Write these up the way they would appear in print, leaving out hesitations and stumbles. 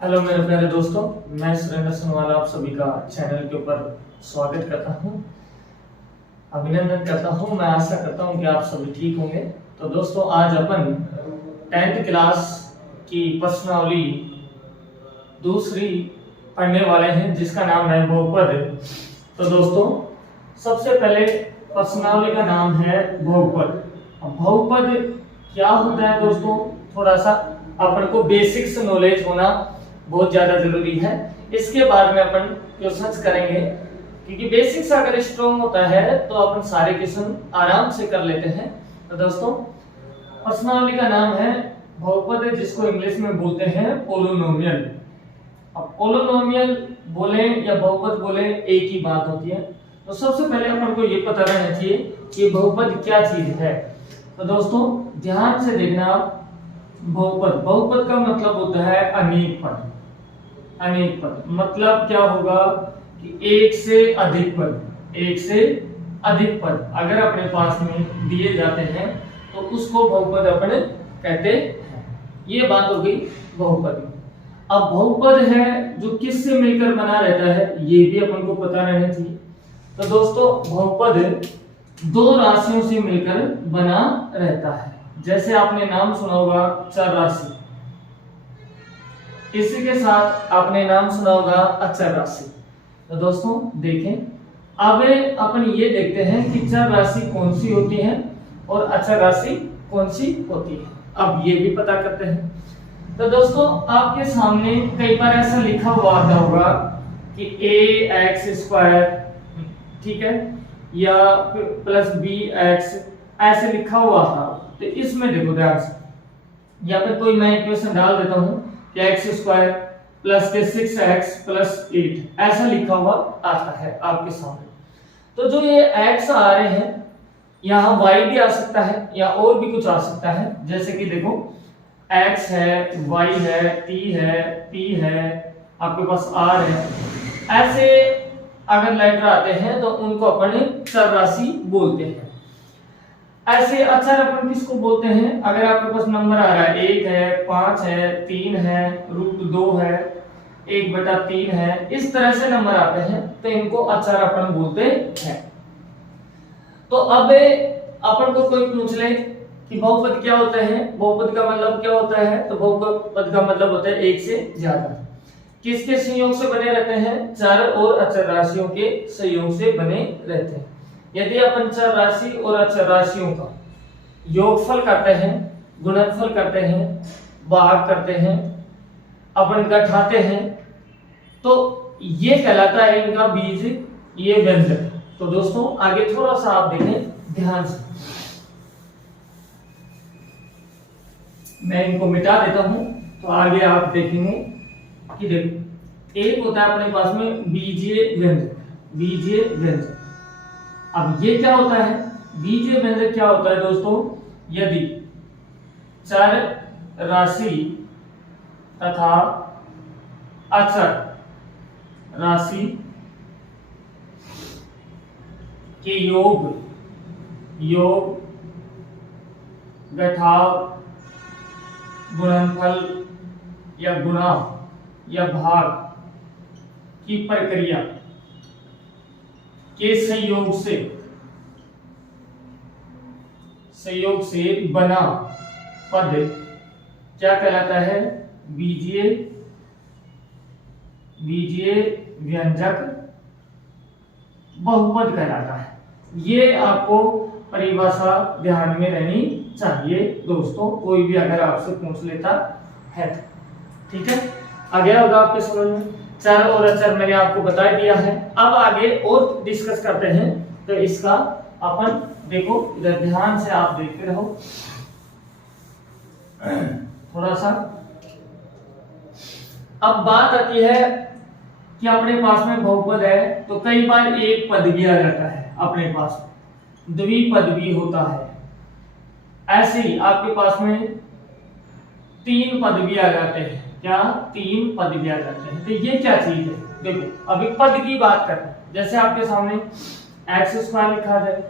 Hello मेरे प्यारे दोस्तों, मैं सुरेंद्र सनवाला आप सभी का चैनल के ऊपर स्वागत करता हूं, अभिनंदन करता हूं। मैं आशा करता हूं कि आप सभी ठीक होंगे। तो दोस्तों, आज अपन 10th क्लास की प्रश्नावली दूसरी पढ़ने वाले हैं, जिसका नाम है बहुपद। तो दोस्तों, सबसे पहले प्रश्नावली का नाम है बहुपद। बहुपद क्या होता है दोस्तों, थोड़ा सा अपन को बेसिक्स नॉलेज होना बहुत ज्यादा जरूरी है। इसके बाद में अपन क्वेश्चंस करेंगे, क्योंकि बेसिक्स अगर स्ट्रॉन्ग होता है तो अपन सारे क्वेश्चन आराम से कर लेते हैं। तो दोस्तों, प्रश्नावली का नाम है बहुपद, जिसको इंग्लिश में बोलते हैं पोलिनोमियल। अब पोलिनोमियल बोले या बहुपद बोले एक ही बात होती है। तो सबसे पहले अपन को ये पता रहना चाहिए कि बहुपद क्या चीज है। तो दोस्तों, ध्यान से देखना आप। बहुपद का मतलब होता है अनेक पद। अनेक पद मतलब क्या होगा कि एक से अधिक पद अगर अपने पास में दिए जाते हैं तो उसको बहुपद अपन कहते हैं। ये बात हो गई बहुपद। अब बहुपद है जो किससे मिलकर बना रहता है, ये भी अपन को पता रहना चाहिए। तो दोस्तों, बहुपद दो राशियों से मिलकर बना रहता है। जैसे आपने नाम सुना होगा चर राशि, इसी के साथ आपने नाम सुना होगा अचर राशि। तो दोस्तों देखें, अब अपन ये देखते हैं कि चर राशि कौन सी होती है और अचर राशि कौन सी होती है। अब ये भी पता करते हैं। तो दोस्तों, आपके सामने कई बार ऐसा लिखा हुआ आता होगा कि ax², ठीक है, या प्लस bx ऐसे लिखा हुआ था। तो इसमें देखो ध्यान से, या फिर कोई मैं इक्वेशन डाल देता हूं कि x² प्लस के 6x प्लस 8 ऐसा लिखा हुआ आता है आपके सामने। तो जो ये x आ रहे हैं, यहाँ y भी आ सकता है या और भी कुछ आ सकता है। जैसे कि देखो, x है, y है, t है, p है, आपके पास r है। ऐसे अगर लेटर आते हैं तो उनको अपन चर राशि बोलते हैं। ऐसे अचर अपन किसको बोलते हैं, अगर आपके पास नंबर आ रहा है 1 है, 5 है, 3 है, √2 है, 1/3 है, इस तरह से नंबर आते हैं तो इनको अचर अपन बोलते हैं। तो अब अपन को कोई पूछ ले कि बहुपद क्या होता है, बहुपद का मतलब क्या होता है, तो बहुपद का मतलब होता है एक से ज्यादा। किसके संयोग से बने रहते हैं, चर और अचर राशियों के संयोग से बने रहते हैं। यदि अपन चर राशि और अचर राशियों का योगफल करते हैं, गुणनफल करते हैं, भाग करते हैं, अपन घटाते हैं, तो ये कहलाता है इनका बीज, ये व्यंजक। तो दोस्तों, आगे थोड़ा सा आप देखें ध्यान से। मैं इनको मिटा देता हूं तो आगे आप देखेंगे कि देखो, एक होता है अपने पास में बीजीय व्यंजक। अब ये क्या होता है, बीजीय व्यंजक क्या होता है दोस्तों, यदि चर राशि तथा अचर राशि के योग, घटाव, गुणनफल या गुणा या भाग की प्रक्रिया के संयोग से बना पद क्या कहलाता है, बीजीय व्यंजक बहुपद कहलाता है। ये आपको परिभाषा ध्यान में रहनी चाहिए दोस्तों, कोई भी अगर आपसे पूछ लेता है। ठीक है, आ गया होगा आपके समझ में। चर और अचर मैंने आपको बता दिया है। अब आगे और डिस्कस करते हैं। तो इसका अपन देखो, इधर ध्यान से आप देखते रहो थोड़ा सा। अब बात आती है कि अपने पास में बहुपद है तो कई बार एक पद भी आ जाता है, अपने पास द्विपद भी होता है। ऐसे ही आपके पास में 3 पद भी आ जाते हैं। क्या, 3 पद भी आ जाते हैं। तो ये क्या चीज है, देखो अभी पद की बात करते हैं। जैसे आपके सामने x² लिखा जाए,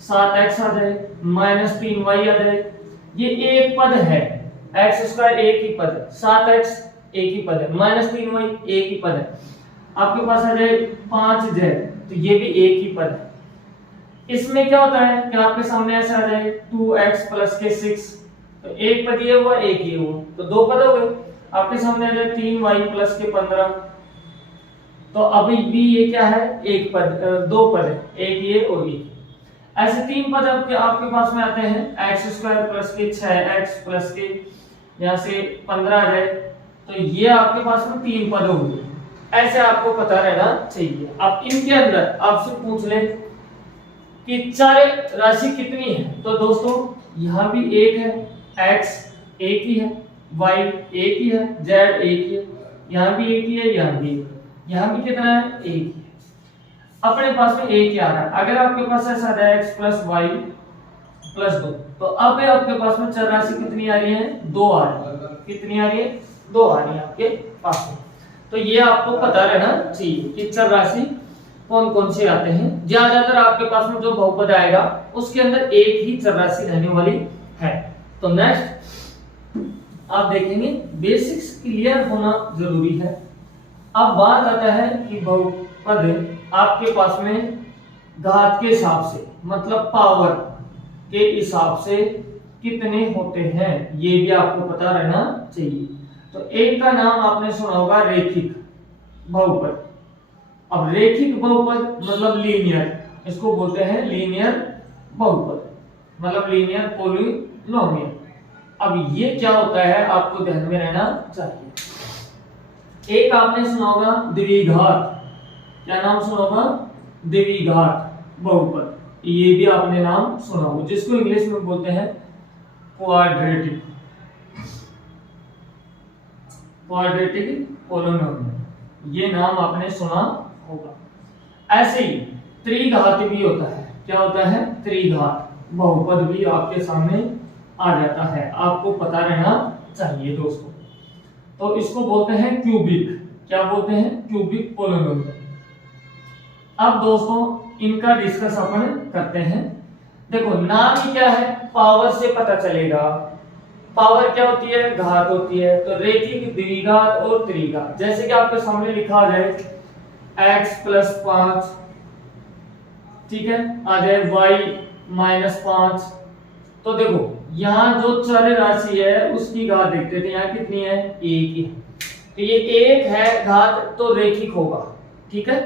7x आ जाए, -3y आ जाए, ये एक पद है। x² एक ही पद है, 7x एक ही पद है, -3 y एक ही पद है। आपके पास आ जाए 5z, तो ये भी एक ही पद है। इसमें क्या होता है कि आपके सामने ऐसे आ जाए 2x + के 6, तो एक पद ये हुआ एक ये हुआ, तो दो पद हो गए। आपके सामने आ जाए 3y + के 15, तो अभी भी ये क्या है, एक पद, दो पद है, एक ये और ये। ऐसे तीन पद आपके पास में आते हैं, x² + के 6x + के यहाँ से 15 आ जाए, तो ये आपके पास में तीन पद हो गए। ऐसे आपको पता रहना चाहिए। अब इनके अंदर आपसे पूछ ले कि चार राशि कितनी है, तो दोस्तों यहाँ भी एक है, x एक ही है, y एक ही है, z एक ही है, यहाँ भी एक ही है, यहाँ भी एक है, यहाँ भी कितना है, एक ही है। अपने पास में एक ही आ रहा है। अगर आपके पास ऐसा आ रहा है x + y + 2, तो अब आपके पास में चर राशि कितनी आ रही है, 2 आ रही है। कितनी आ रही है, 2 आ रही है आपके पास में। तो ये आपको पता रहना चाहिए कि चर राशि कौन कौन से आते हैं। ज्यादातर आपके पास में जो बहुपद आएगा उसके अंदर एक ही चर राशि रहने वाली है। तो नेक्स्ट आप देखेंगे, बेसिक्स क्लियर होना जरूरी है। अब बात आता है कि बहुपद आपके पास में घात के हिसाब से, मतलब पावर के हिसाब से कितने होते हैं, ये भी आपको पता रहना चाहिए। तो एक का नाम आपने सुना होगा रेखिक बहुपद। अब रेखिक बहुपद मतलब लीनियर, इसको बोलते हैं लीनियर बहुपद, मतलब लीनियर पॉलिनोमियल। अब ये क्या होता है आपको ध्यान में रहना चाहिए। एक आपने सुना होगा द्विघात, क्या नाम सुना होगा, द्विघात बहुपद, ये भी आपने नाम सुना होगा, जिसको इंग्लिश में बोलते हैं क्वाड्रेटिक पॉलिनोमियल, ये नाम आपने सुना होगा। ऐसे ही त्रिघात भी होता है। क्या होता है, त्रिघात बहुपद भी आपके सामने आ जाता है, आपको पता रहना चाहिए दोस्तों। तो इसको बोलते हैं क्यूबिक, क्या बोलते हैं, क्यूबिक पॉलिनोमियल। अब दोस्तों इनका डिस्कस अपन करते हैं। देखो नाम ही क्या है, पावर से पता चलेगा। पावर क्या होती है, घात होती है। तो रेखिक, द्विघात और त्रिघात, जैसे कि आपके सामने लिखा आ जाए x + 5, ठीक है, आ जाए y - 5। तो देखो यहाँ जो चर राशि है उसकी घात देखते थे, यहाँ कितनी है, एक ही है। तो ये एक है घात, तो रेखिक होगा, ठीक है।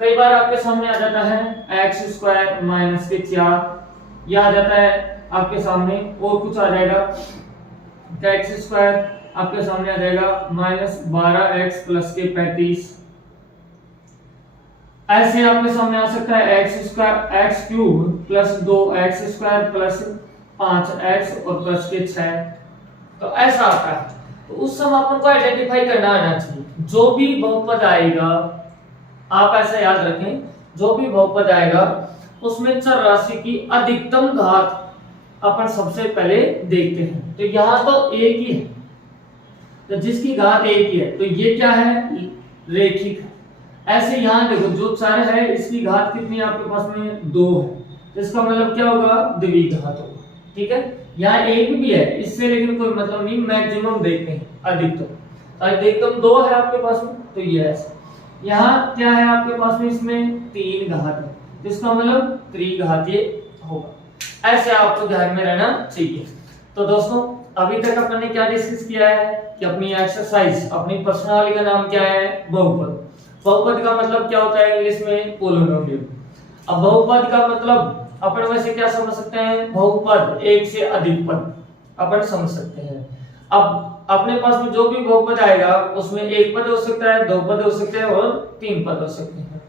कई बार आपके सामने आ जाता है x² - के 4, यह आ जाता है आपके सामने, और कुछ आ जाएगा x² आपके सामने आ जाएगा -12x + के 35। ऐसे आपके सामने आ सकता है x² x³ + 2x² + 5x और प्लस के 6। तो ऐसा आता है। तो उस समय अपन को आइडेंटिफाई करना आना चाहिए। जो भी बहुपद आएगा, आप ऐसा याद रखें, जो भी बहुपद आएगा उसमें चर राशि की अधिकतम घात अपन सबसे पहले देखते हैं। तो यहाँ तो एक ही है, तो जिसकी घात एक ही है, तो ये क्या है, रेखिक है। ऐसे यहाँ देखो जो चर है इसकी घात कितनी है आपके पास में, 2 है, तो इसका मतलब क्या होगा, द्विघात होगा, ठीक है। यहाँ एक भी है, इससे लेकिन कोई मतलब नहीं, मैक्सिमम देखते हैं, अधिकतम 2 है आपके पास में, तो ये ऐसा। यहाँ क्या है आपके पास में, इसमें 3 घात है, तो इसका मतलब त्रिघातीय होगा। ऐसे आपको ध्यान में रहना चाहिए। तो दोस्तों अभी तक अपन ने क्या डिस्कस किया है कि अपनी एक्सरसाइज, अपनी पर्सनालिटी का नाम क्या है, बहुपद। बहुपद का मतलब क्या होता है इंग्लिश में, पॉलिनोमियल। अब बहुपद का मतलब अपन वैसे क्या समझ सकते हैं, बहुपद, एक से अधिक पद अपन समझ सकते हैं। अब अपने पास में जो भी बहुपद आएगा उसमें एक पद हो सकता है, 2 पद हो सकते हैं और 3 पद हो सकते हैं।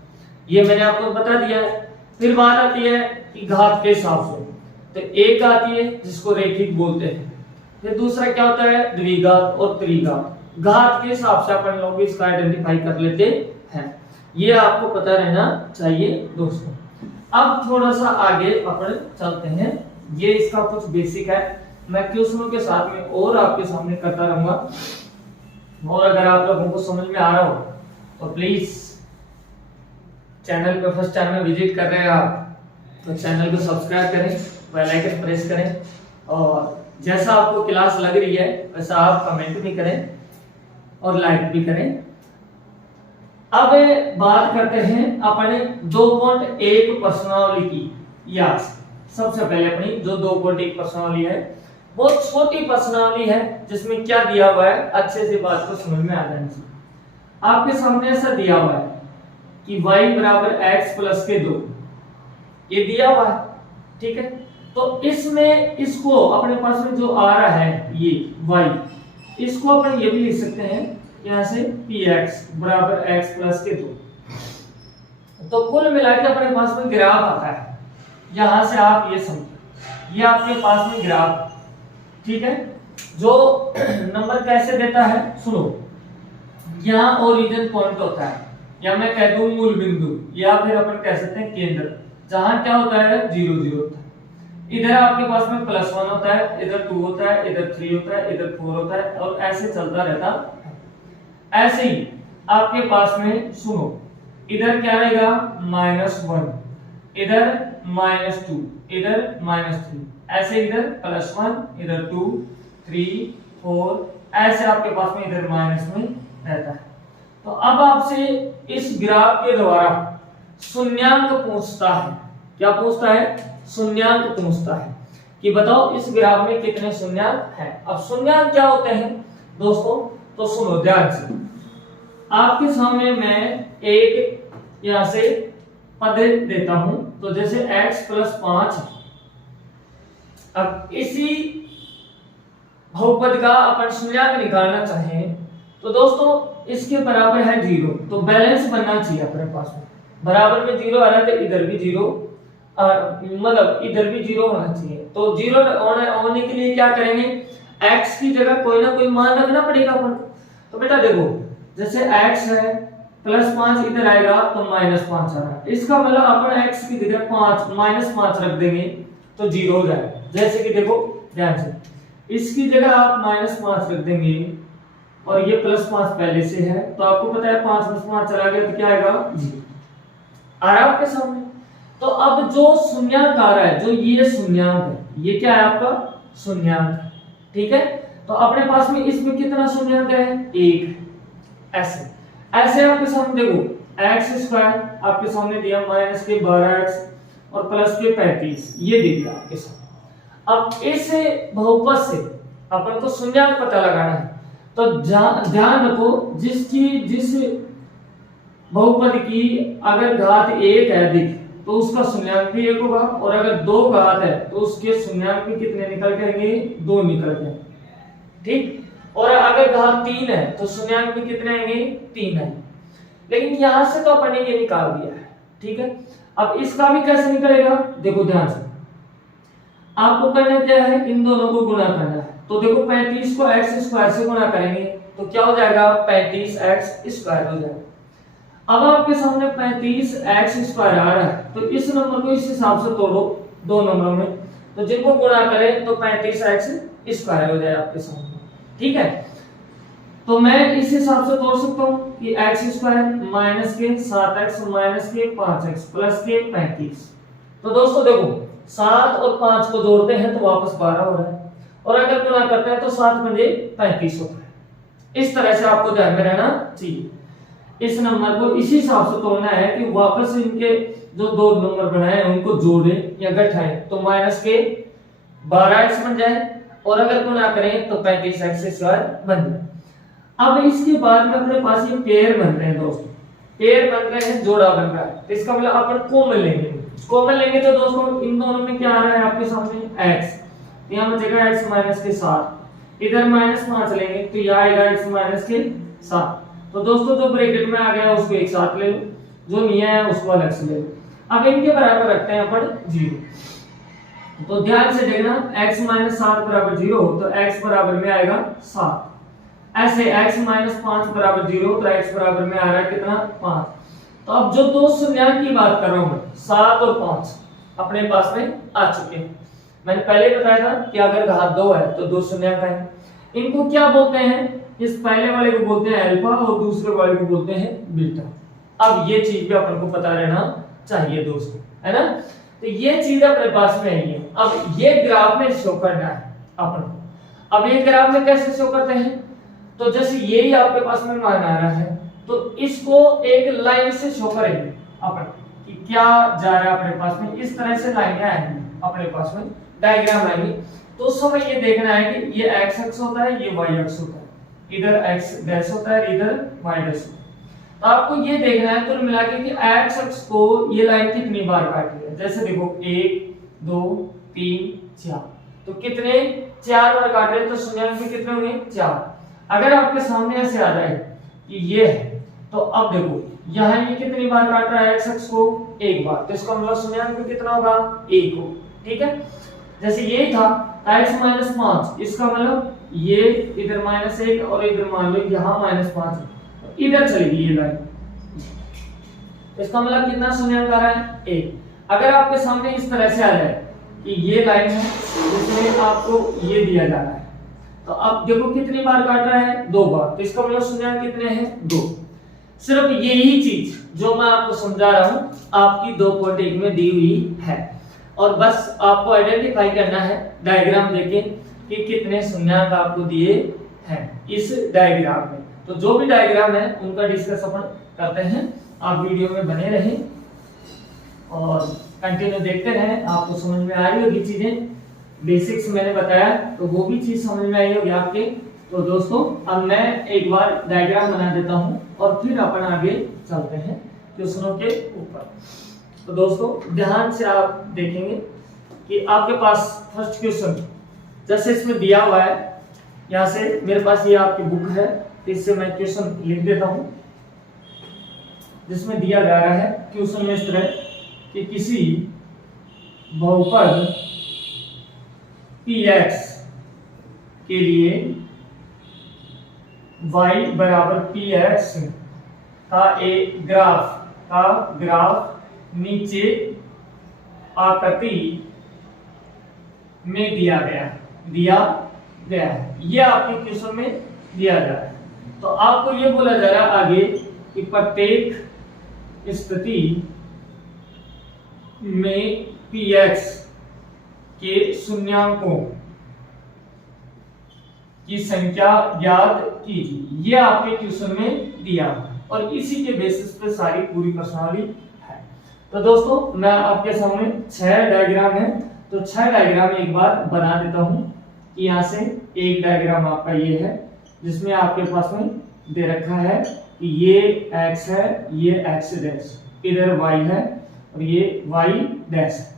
ये मैंने आपको बता दिया है। फिर बात आती है कि घात के हिसाब से, तो एक आती है जिसको रेखिक बोलते हैं। फिर दूसरा क्या होता है, द्विघात और त्रिघात। घात के हिसाब से अपन लोग इसका आइडेंटिफाई कर लेते हैं। ये आपको पता रहना चाहिए दोस्तों। अब थोड़ा सा आगे अपन चलते हैं, ये इसका कुछ बेसिक है, मैं क्वेश्चनों के साथ में और आपके सामने करता रहूंगा। और अगर आप लोगों को समझ में आ रहा हो तो प्लीज चैनल पे फर्स्ट टाइम में विजिट कर रहे हैं आप, तो चैनल को सब्सक्राइब करें, बेल आइकन प्रेस करें, और जैसा आपको क्लास लग रही है वैसा आप कमेंट भी करें। और लाइक भी करें। अब बात करते हैं अपने 2.1 प्रश्नावली की। या सबसे पहले अपनी जो 2.1 प्रश्नावली है बहुत छोटी प्रश्नावली है, जिसमें क्या दिया हुआ है अच्छे से बात को समझ में आ जानी चाहिए। आपके सामने ऐसा दिया हुआ है कि y बराबर x प्लस के 2, ये दिया हुआ है, ठीक है। तो इसमें इसको अपने पास में जो आ रहा है ये y, इसको अपन ये भी लिख सकते हैं यहाँ से px बराबर x प्लस के 2। तो कुल मिला के अपने पास में ग्राफ आता है। यहां से आप ये समझो, ये आपके पास में ग्राफ, ठीक है। जो नंबर कैसे देता है सुनो, यहाँ ओरिजिन पॉइंट होता है, या मैं कह दूं मूल बिंदु, या फिर अपन कह सकते हैं केंद्र, जहां क्या होता है 0 0 होता है। इधर आपके पास में +1 होता है, इधर 2 होता है, इधर 3 होता है, इधर 4 होता है, और ऐसे चलता रहता है। ऐसे ही आपके पास में सुनो, इधर क्या रहेगा -1, इधर -2, इधर -3, ऐसे इधर +1, इधर 2 3 4, ऐसे आपके पास में इधर माइनस में रहता है। तो अब आपसे इस ग्राफ के द्वारा शून्यांक पूछता है। क्या पूछता है? शून्यांक पूछता है कि बताओ इस ग्राफ में कितने शून्यांक हैं। अब शून्यांक क्या होते हैं दोस्तों, तो सुनो ध्यान से। आपके सामने मैं एक यहां से पद देता हूं, तो जैसे x + 5। अब इसी बहुपद का अपन शून्यांक निकालना चाहें तो दोस्तों इसके बराबर है 0, तो बैलेंस बनना चाहिए अपने पास में। बराबर में 0 आ रहा है तो इधर भी 0, मतलब इधर भी 0 होना चाहिए। तो 0 होने के लिए क्या करेंगे, x की जगह कोई ना कोई मान रखना पड़ेगा अपन को। तो बेटा देखो, जैसे x है +5, इधर आएगा तो -5 आ रहा है, इसका मतलब अपन x की जगह -5 रख देंगे तो 0 हो जाएगा। जैसे कि देखो ध्यान से, इसकी जगह आप -5 रख देंगे और ये +5 पहले से है, तो आपको पता है 5 में 5 चला गया तो क्या आएगा 0 आ रहा है आपके सामने। तो अब जो शून्यांक आ रहा है, जो ये शून्यांक है, ये क्या है आपका शून्यांक, ठीक है। तो अपने पास में इसमें कितना शून्यांक है 1। ऐसे ऐसे आपके सामने देखो, x² आपके सामने दिया -12x और +35, ये दे दिया आपके सामने। अब इस बहुपद से अपन को शून्यांक पता लगाना है, तो ध्यान रखो जिस बहुपद की अगर घात 1 है अधिक तो उसका शून्यांक भी 1 होगा, और अगर 2 घात है तो उसके शून्यांक भी कितने निकल के आएंगे 2 निकल के, ठीक। और अगर घात 3 है तो शून्यांक भी कितने आएंगे 3 आएंगे। लेकिन यहां से तो अपन ने ये निकाल दिया है, ठीक है। अब इसका भी कैसे निकलेगा, देखो ध्यान से, आपको करना क्या है, इन दोनों को गुणा करना है। तो देखो 35 को x² से गुणा करेंगे तो क्या हो जाएगा 35x² हो जाएगा। अब आपके सामने 35x² आ रहा है, तो इस नंबर को इस हिसाब से तोड़ो दो नंबरों में, तो जिनको गुणा करें तो 35x² हो जाए आपके सामने, ठीक है। तो मैं इस हिसाब से तोड़ सकता हूं कि x² माइनस के 7x माइनस के 5x प्लस के 35। तो दोस्तों देखो 7 और 5 को जोड़ते हैं तो वापस 12 हो रहा है, और अगर गुणा करते हैं तो 7 पंजे 35 होता है। इस तरह से आपको ध्यान में रहना चाहिए। इस नंबर को इसी हिसाब से तोड़ना है कि वापस इनके जो दो नंबर बनाए हैं उनको जोड़ें या घटाएं, तो माइनस के 12x बन जाए, और अगर गुणा करें तो 35x² बन जाए। अब इसके बाद में अपने पास ये पेयर बन रहे हैं दोस्तों, पेयर बन रहे हैं, जोड़ा बन रहा है, तो इसका मतलब अपन कॉमन लेंगे। कॉमन लेंगे तो दोस्तों इन दोनों में क्या आ रहा है आपके सामने x, यहाँ बचेगा x माइनस के 7, इधर -5 लेंगे तो यहाँ आएगा x माइनस के 7। तो दोस्तों जो ब्रैकेट में आ गया उसको एक साथ ले लो, जो नहीं है उसको अलग से ले लो। अब इनके बराबर रखते हैं अपन 0। तो ध्यान से देखना, x माइनस 7 बराबर 0 तो x बराबर में आएगा 7। ऐसे x माइनस 5 बराबर 0 तो x बराबर में आ रहा है कितना 5। तो अब जो दो शून्यांक की बात कर रहा हूं मैं, 7 और 5 अपने पास में आ चुके हैं। मैंने पहले बताया था कि अगर घात 2 है तो दो शून्यांक है। इनको क्या बोलते हैं, इस पहले वाले को बोलते हैं अल्फा और दूसरे वाले को बोलते हैं बीटा। अब ये चीज भी अपन को पता रहना चाहिए दोस्तों, है ना। तो ये चीज अपने पास में है। अब ये ग्राफ में शो करना है अपन को। अब ये ग्राफ में कैसे शो करते हैं, तो जैसे यही आपके पास में मान आ रहा है, तो इसको एक लाइन से शो करेंगे अपन कि क्या जा रहा है अपने पास में। इस तरह से लाइनें आएंगी अपने पास में, डायग्राम आएंगी। तो उस समय ये देखना है कि ये x अक्ष होता है, ये y अक्ष होता है, इधर x डैश होता है, इधर y डैश होता है। तो आपको ये देखना है कुल मिला के कि x अक्ष को ये लाइन कितनी बार काटी है। जैसे देखो 1 2 3 4, तो कितने 4 बार काटे, तो शून्याङ्क में कितने होंगे 4। अगर आपके सामने ऐसे आ जाए कि ये है, तो अब देखो यहाँ ये कितनी बार काट रहा है x अक्ष को 1 बार, तो इसका मतलब शून्याङ्क में कितना होगा 1 हो। ठीक है, जैसे यही था x - 5, इसका मतलब ये इधर -1 और इधर मान लो यहाँ -5 है, तो इधर चलेगी ये लाइन, इसका मतलब कितना शून्याङ्क आ रहा है 1। अगर आपके सामने इस तरह से आ जाए कि ये लाइन है जिसमें आपको ये दिया जा रहा है, तो अब देखो कितनी बार काट रहा है 2 बार, तो इसका मतलब शून्याङ्क कितने हैं 2। सिर्फ यही चीज जो मैं आपको समझा रहा हूं आपकी 2.1 में दी हुई है, और बस आपको आइडेंटिफाई करना है डायग्राम देके कि कितने शून्याङ्क आपको दिए हैं इस डायग्राम में। तो जो भी डायग्राम है उनका डिस्कस अपन करते हैं, आप वीडियो में बने रहें और कंटिन्यू देखते रहें। आपको समझ में आ रही होगी चीजें, बेसिक्स मैंने बताया तो वो भी चीज समझ में आई होगी आपके। तो दोस्तों अब मैं एक बार डायग्राम बना देता हूं और फिर अपन आगे चलते हैं क्वेश्चनों के ऊपर। तो दोस्तों ध्यान से आप देखेंगे कि आपके पास फर्स्ट क्वेश्चन जैसे इसमें दिया हुआ है, यहाँ से मेरे पास ये आपकी बुक है, इससे मैं क्वेश्चन लिख देता हूं जिसमें दिया जा रहा है क्वेश्चन में इस तरह कि किसी बहुपद px के लिए y बराबर px का एक ग्राफ नीचे आकृति में दिया गया है। ये आपके क्वेश्चन में दिया जा रहा है। तो आपको ये बोला जा रहा है आगे कि प्रत्येक स्थिति में px के शून्याङ्कों की संख्या ज्ञात कीजिए। ये आपके क्वेश्चन में दिया और इसी के बेसिस पे सारी पूरी प्रश्नावली है। तो दोस्तों मैं आपके सामने 6 डायग्राम है, तो 6 डायग्राम एक बार बना देता हूं कि यहाँ से एक डायग्राम आपका ये है जिसमें आपके पास में दे रखा है कि ये x है, ये x डैश, इधर y है और ये y डैश है।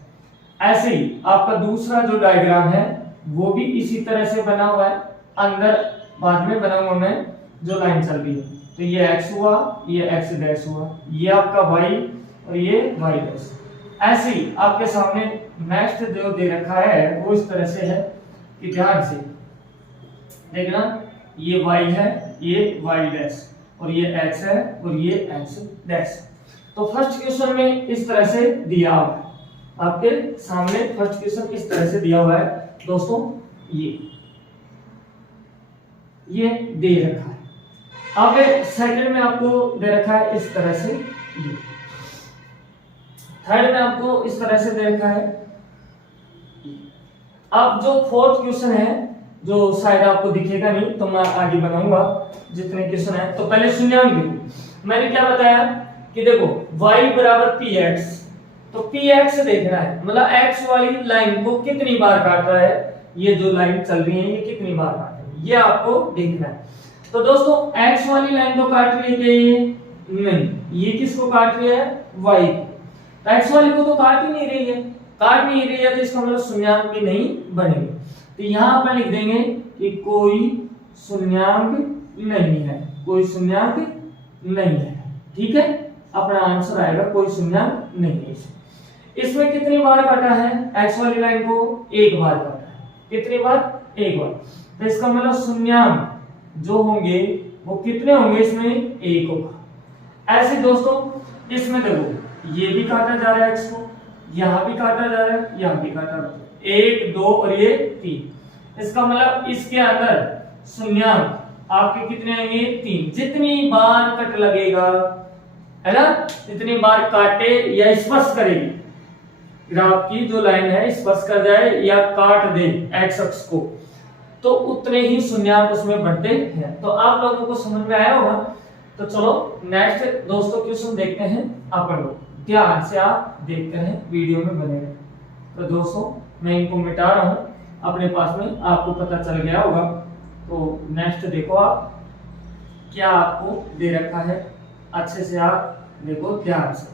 ऐसे ही आपका दूसरा जो डायग्राम है वो भी इसी तरह से बना हुआ है, अंदर बाद में बना हुआ मैं जो लाइन चल रही है। तो ये x हुआ, ये x डैश हुआ, ये आपका y और ये y डैश। ऐसे ही आपके सामने नेक्स्ट जो दे रखा है वो इस तरह से है कि ध्यान से देखना, ये y है, ये y डैश और ये x है और ये x डैश। तो फर्स्ट क्वेश्चन में इस तरह से दिया हुआ है आपके सामने, फर्स्ट क्वेश्चन इस तरह से दिया हुआ है दोस्तों, ये दे रखा है। अब सेकंड में आपको दे रखा है इस तरह से, ये थर्ड में आपको इस तरह से दे रखा है। अब जो फोर्थ क्वेश्चन है जो शायद आपको दिखेगा नहीं, तो मैं आगे बनाऊंगा जितने क्वेश्चन है। तो पहले शून्याङ्क देखो, मैंने क्या बताया कि देखो y बराबर px, तो px देखना है, मतलब x वाली लाइन को कितनी बार काट रहा है, ये जो लाइन चल रही है ये कितनी बार काट रही है, ये आपको देखना है। तो दोस्तों x वाली लाइन को काट रही है क्या ये? नहीं, ये किसको काट रही है? y को। तो x वाली को तो काट ही नहीं रही है, तो इसका मतलब शून्याङ्क भी नहीं बनेगा। तो यहाँ पर लिख देंगे कि कोई शून्याङ्क नहीं है, कोई शून्याङ्क नहीं है। ठीक है, अपना आंसर आएगा कोई शून्याङ्क नहीं है। इसमें कितनी बार काटा है x वाली लाइन को? 1 बार काटा है। कितनी बार? 1 बार। तो इसका मतलब शून्याङ्क जो होंगे वो कितने होंगे? इसमें 1 होगा। ऐसे दोस्तों इसमें देखो ये भी काटा जा रहा है x को, यहाँ भी काटा जा रहा है, यहाँ भी काटा जा रहा है, 1 2 और ये 3। इसका मतलब इसके अंदर शून्याङ्क आपके कितने आएंगे? 3। जितनी बार कट लगेगा है ना, जितनी बार काटे या स्पर्श करेगी, ग्राफ की जो लाइन है स्पर्श कर जाए या काट दे x अक्ष को, तो उतने ही शून्यांक उसमें बढ़ते हैं। तो आप लोगों को समझ में आया होगा। तो चलो नेक्स्ट दोस्तों क्वेश्चन देखते हैं अपन लोग, ध्यान से आप देखते हैं, वीडियो में बने रहे। तो दोस्तों मैं इनको मिटा रहा हूँ अपने पास में, आपको पता चल गया होगा। तो नेक्स्ट देखो आप क्या आपको दे रखा है, अच्छे से आप देखो ध्यान से।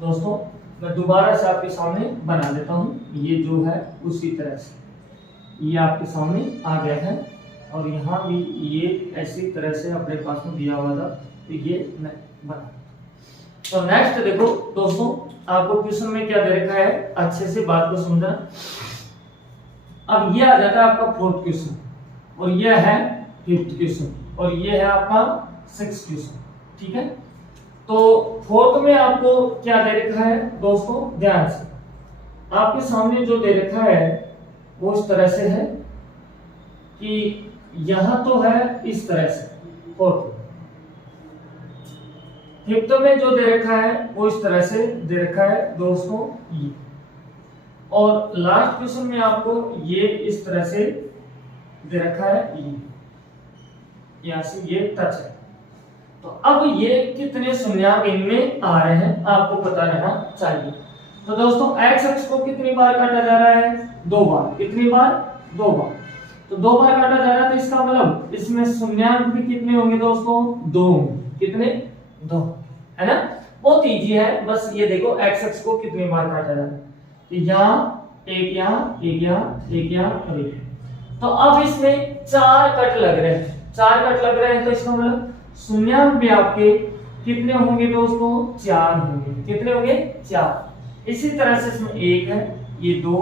दोस्तों मैं दोबारा से आपके सामने बना देता हूँ, ये जो है उसी तरह से ये आपके सामने आ गया है, और यहाँ भी ये ऐसी तरह से अपने पास में दिया हुआ था, तो ये मैं बना। तो नेक्स्ट देखो दोस्तों, आपको क्वेश्चन में क्या दे रखा है, अच्छे से बात को समझना। अब ये आ जाता है आपका फोर्थ क्वेश्चन, और ये है फिफ्थ क्वेश्चन, और ये है आपका सिक्स्थ क्वेश्चन, ठीक है। तो फोर्थ में आपको क्या दे रखा है दोस्तों, ध्यान से आपके सामने जो दे रखा है वो इस तरह से है कि यहां तो है इस तरह से, फोर्थ। फिफ्थ में जो दे रखा है वो इस तरह से दे रखा है दोस्तों ये, और लास्ट क्वेश्चन में आपको ये इस तरह से दे रखा है ये, यहां से ये टच है। तो अब ये कितने शून्यांक इनमें आ रहे हैं आपको पता रहना चाहिए। तो दोस्तों एक्स अक्ष को कितनी बार काटा जा रहा है, 2 बार। कितनी बार, 2 बार। तो 2 बार काटा जा रहा है, तो इसका मतलब इसमें शून्यांक भी कितने होंगे दोस्तों, 2। कितने, 2, है ना। बहुत इजी है, बस ये देखो एक्स अक्ष को कितनी बार काटा जा रहा है, तो यहाँ एक, यहाँ एक, यहाँ एक, यहाँ और एक। तो अब इसमें 4 कट लग रहे हैं, 4 कट लग रहे हैं, तो इसका मतलब शून्यांक भी आपके कितने होंगे दोस्तों, 4 होंगे। कितने होंगे, 4। इसी तरह से इसमें 1 है, ये 2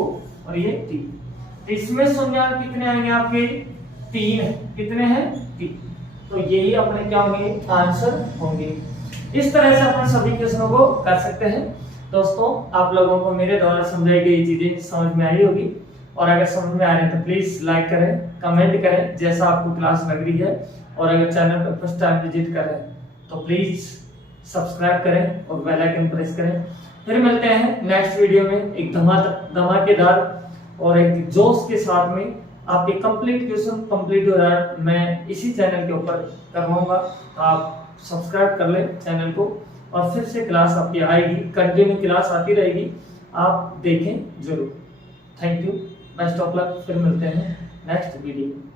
और ये 3, तो इसमें शून्यांक कितने आएंगे आपके, 3 है। कितने हैं, 3। तो यही अपने क्या होंगे, आंसर होंगे। इस तरह से अपन सभी क्वेश्चनों को कर सकते हैं। दोस्तों आप लोगों को मेरे द्वारा समझाई गई चीजें समझ में आई होगी, और अगर समझ में आ रहे हैं तो प्लीज लाइक करें, कमेंट करें जैसा आपको क्लास लग रही है, और अगर चैनल पर फर्स्ट टाइम विजिट कर रहे हैं तो प्लीज सब्सक्राइब करें और बेल आइकन प्रेस करें। फिर मिलते हैं नेक्स्ट वीडियो में एक धमाकेदार और एक जोश के साथ में। आपके कंप्लीट क्वेश्चन कंप्लीट हो रहा है, मैं इसी चैनल के ऊपर करवाऊंगा, तो आप सब्सक्राइब कर लें चैनल को, और फिर से क्लास आपकी आएगी, कंटिन्यू क्लास आती रहेगी, आप देखें जरूर। Thank you, best of luck. फिर मिलते हैं नेक्स्ट वीडियो।